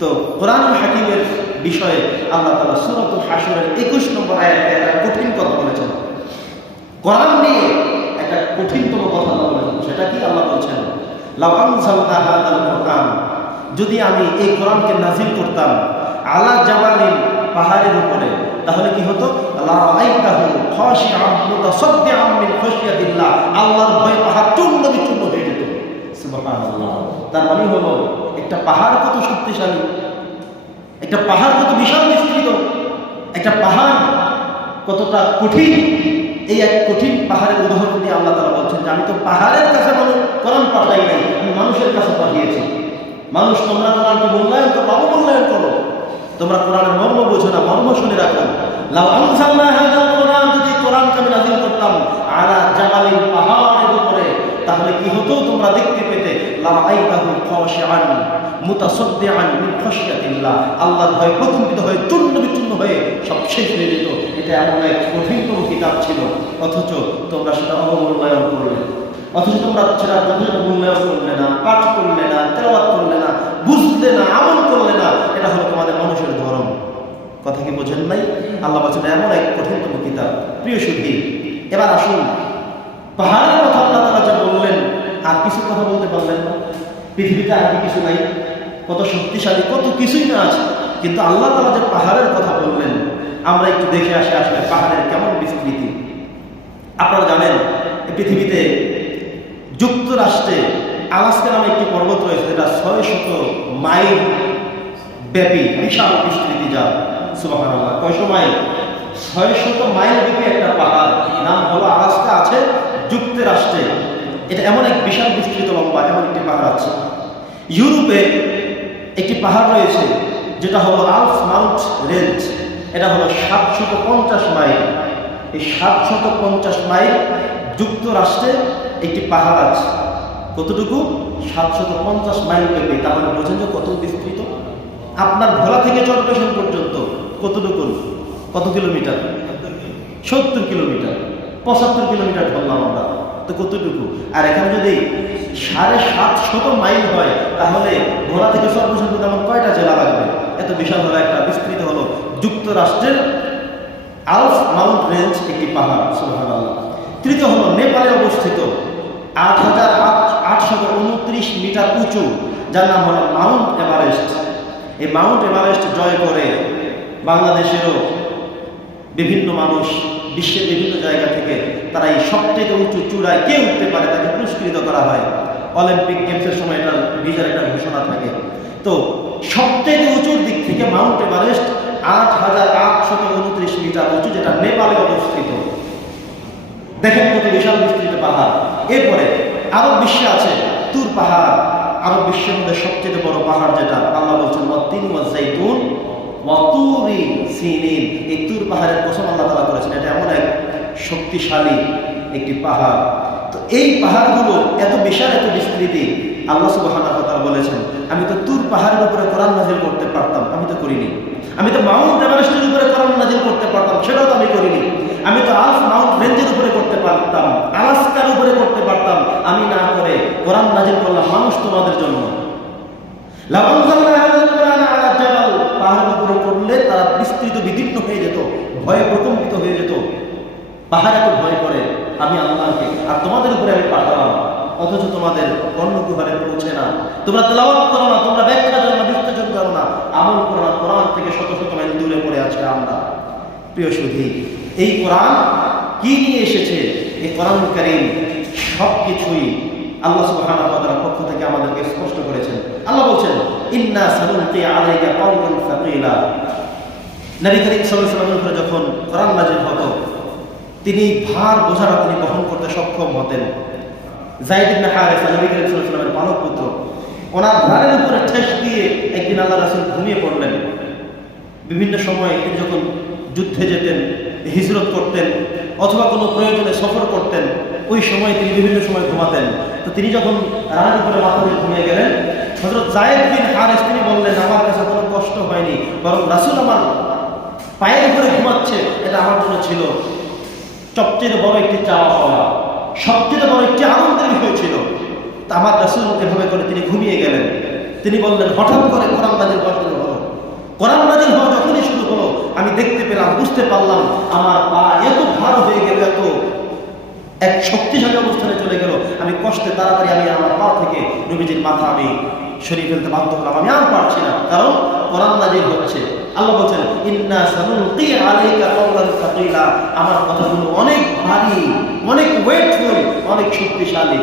তো কোরআন হাকিমের বিষয়ে আল্লাহ তালা সুরত হাসরের একুশ নম্বর আয়াতে একটা কঠিন কথা বলেছেন। কোরআন নিয়ে একটা কঠিনতম কথা আল্লাহ বলেছেন, সেটা কি আল্লাহ বলছেন? কোরআন, যদি আমি এই কোরআনকে নাজিল করতাম আলা জাবালিন পাহাড়ের উপরে, তাহলে কি হতো? আল্লাহর ভয়ে পাহাড় চূর্ণ বিচূর্ণ হয়ে তার মানে হলো, একটা পাহাড় কত শক্তিশালী, একটা পাহাড় কত বিশাল বিস্তৃত, একটা পাহাড় কতটা কঠিন, এই এক কঠিন পাহাড়ের উদাহরণ দিয়ে আল্লাহ তালা বলছেন যে, আমি তো পাহাড়ের কাছে মানুষ কোরআন পাঠাই নাই, আমি মানুষের কাছে পাঠিয়েছি। মানুষ, তোমরা কোরআনকে মূল্যায়ন করো, অবমূল্যায়ন করো। তোমরা কোরআনের মর্ম বোঝো না, মর্ম শুনে রাখো। লাউ আনজালনা আল্লাহর ভয়ে প্রকম্পিত হয়ে হয়ে হয়ে যেত। এটা এমন এক কঠিনতম কিতাব ছিল। অথচ তোমরা সেটা অবমূল্যায়ন করলে। অথচ তোমরা সেটা যথেষ্ট মূল্যায়ন করলে না, পাঠ করলে না করলে না, বুঝলে না, আমল করলে না, এটা হলো তোমাদের মানুষের ধর্ম। কথা কি বোঝেন নাই? আল্লাহ বলছেন এমন এক কঠিনতম কিতাব। প্রিয় সুধী, এবার আসুন। পাহাড়ের কথা আল্লাহ তালা যা বললেন, আর কিছু কথা বলতে পারলেন না। পৃথিবীতে আর কি কিছু নাই, কত শক্তিশালী, কত কিছুই না আছে, কিন্তু আল্লাহ তালা যে পাহাড়ের কথা বললেন, আমরা একটু দেখে আসি আসলে পাহাড়ের কেমন বিস্তৃতি। আপনারা জানেন পৃথিবীতে যুক্তরাষ্ট্রে আলাস্কা নামে একটি পর্বত রয়েছে, যেটা ছয় শত মাইল ব্যাপী, বিশাল বিস্তৃতি যা সুবাহান কয়শো মাইল? ছয় শত মাইল ব্যাপী একটা পাহাড়, নাম হলো আলাস্কা, আছে যুক্তরাষ্ট্রে। এটা এমন এক বিশাল বিস্তৃত লম্বা, এমন একটি পাহাড় আছে। ইউরোপে একটি পাহাড় রয়েছে, যেটা হলো আলফ মাউন্ট রেঞ্জ এটা হলো সাতশত পঞ্চাশ মাইল। এই সাতশত পঞ্চাশ মাইল যুক্তরাষ্ট্রে একটি পাহাড় আছে। কতটুকু? সাতশত পঞ্চাশ মাইল ব্যাপী। তাহলে বোঝেন যে কত বিস্তৃত? আপনার ভোলা থেকে চট্টগ্রাম পর্যন্ত কতটুকু? কত কিলোমিটার? সত্তর কিলোমিটার। পঁচাত্তর কিলোমিটার ধরলাম আমরা। তো কতটুকু? আর এখানে যদি সাড়ে সাতশত মাইল হয়, তাহলে ভোলা থেকে সর্বসাধারণ তেমন কয়টা জেলা লাগবে? এত বিশাল হলো একটা, বিস্তৃত হলো। যুক্তরাষ্ট্রের আলফ মাউন্ট রেঞ্জ একটি পাহাড় সুহান তৃতীয় হলো নেপালে অবস্থিত। আট হাজার আটশত উনত্রিশ মিটার উঁচু, যার নাম হলো মাউন্ট এভারেস্ট। এই মাউন্ট এভারেস্ট জয় করে বাংলাদেশেরও বিভিন্ন মানুষ বিশ্বের বিভিন্ন জায়গা থেকে তারা এই সবথেকে উঁচু চূড়ায় কে উঠতে পারে তাকে পুরস্কৃত করা হয়। অলিম্পিক গেমসের সময় এটা বিজয়ের একটা ঘোষণা থাকে। তো সবথেকে উঁচুর দিক থেকে মাউন্ট এভারেস্ট আট হাজার আটশত উনত্রিশ মিটার উঁচু, যেটা নেপালে অবস্থিত। দেখেন কত বিশাল বিস্তৃত পাহাড়। এরপরে আরব বিশ্বে আছে তুর পাহাড়। আরব বিশ্বের মধ্যে সবচেয়ে বড় পাহাড় যেটা, আল্লাহ বলছেন ওয়াতিন ওয়াজাইতুন সিনিন, এই তুর পাহাড়ের কসম আল্লাহ তাআলা করেছেন। এটা এমন এক শক্তিশালী একটি পাহাড়। তো এই পাহাড়গুলো এত বিশাল, এত বিস্তৃতি, আল্লাহ বলেছেন, আমি তো তুর পাহাড়ের উপরে কোরআন নাজিল করতে পারতাম, আমি তো করিনি। আমি তো মাউন্ট এভারেস্টের উপরে কোরআন নাজিল করতে পারতাম, সেটাও তো আমি করিনি। আমি তো আলফ মাউন্ট রেঞ্জের উপরে করতে পারতাম, আলাস্কার উপরে করতে পারতাম। আমি না করে কোরআন নাজিল করলাম মানুষ তোমাদের জন্য। পাহাড়ের বিদীর্ণ হয়ে যেত, ভয়ে প্রকম্পিত হয়ে যেত। পাহাড়ে তো ভয় করে, আমি আল্লাহকে। আর তোমাদের উপরে আমি পাঠালাম, অথচ তোমাদের কর্ণকুহারে পৌঁছে না। তোমরা তেলাওয়াত করো না, তোমরা ব্যাখ্যা জানো না, বিশ্লেষণ করো না। আমল করো না, কোরআন থেকে শত শত মাইল দূরে পড়ে আছে আমরা। প্রিয় সুধী, এই কোরআন কি নিয়ে এসেছে? এই কোরআন করিম সব কিছুই আল্লাহ তাআলার পক্ষ থেকে আমাদেরকে স্পষ্ট করেছেন। আল্লাহ বলছেন, ইন্না সানুলকি আলাইকা কাওলান সাকিলা। নবী করিম সাল্লাল্লাহু উপরে যখন কোরআন নাযিল হতো, তিনি ভার বোঝাটা তিনি বহন করতে সক্ষম হতেন। জাইদ ইবনে হারেসা, নবী করিম পালক পুত্র, ওনার ভারের উপরে ঠেস দিয়ে একদিন আল্লাহ রাসূল ঘুমিয়ে পড়লেন। বিভিন্ন সময় তিনি যখন যুদ্ধে যেতেন, হিজরত করতেন, অথবা কোনো প্রয়োজনে সফর করতেন, ওই সময় তিনি বিভিন্ন সময় ঘুমাতেন। তো তিনি যখন রানের উপরে মাথা ঘুমিয়ে গেলেন হজরত জায়েদ বিন হারেস, তিনি বললেন, আমার কাছে কোনো কষ্ট হয়নি, বরং রাসুল আমার পায়ের উপরে ঘুমাচ্ছে, এটা আমার জন্য ছিল সবচেয়ে বড় একটি চাওয়া পাওয়া, সবচেয়ে বড় একটি আনন্দের বিষয় ছিল। তা আমার রাসুল এভাবে করে তিনি ঘুমিয়ে গেলেন। তিনি বললেন, হঠাৎ করে কোরআন হওয়া শুরু হলো কোরআন হওয়া যখনই শুরু হলো, আমি দেখতে পেলাম, বুঝতে পারলাম, আমার পা এত ভার হয়ে গেল, এত এক শক্তিশালী অবস্থানে চলে গেল। আমি কষ্টে তাড়াতাড়ি আমি আমার পা থেকে নবীজির মাথা আমি সরিয়ে ফেলতে বাধ্য হলাম। আমি আর পারছি না। কারণ হচ্ছে। আল্লাহ বলছেন আমার কথাগুলো অনেক ভারী অনেক শক্তিশালী।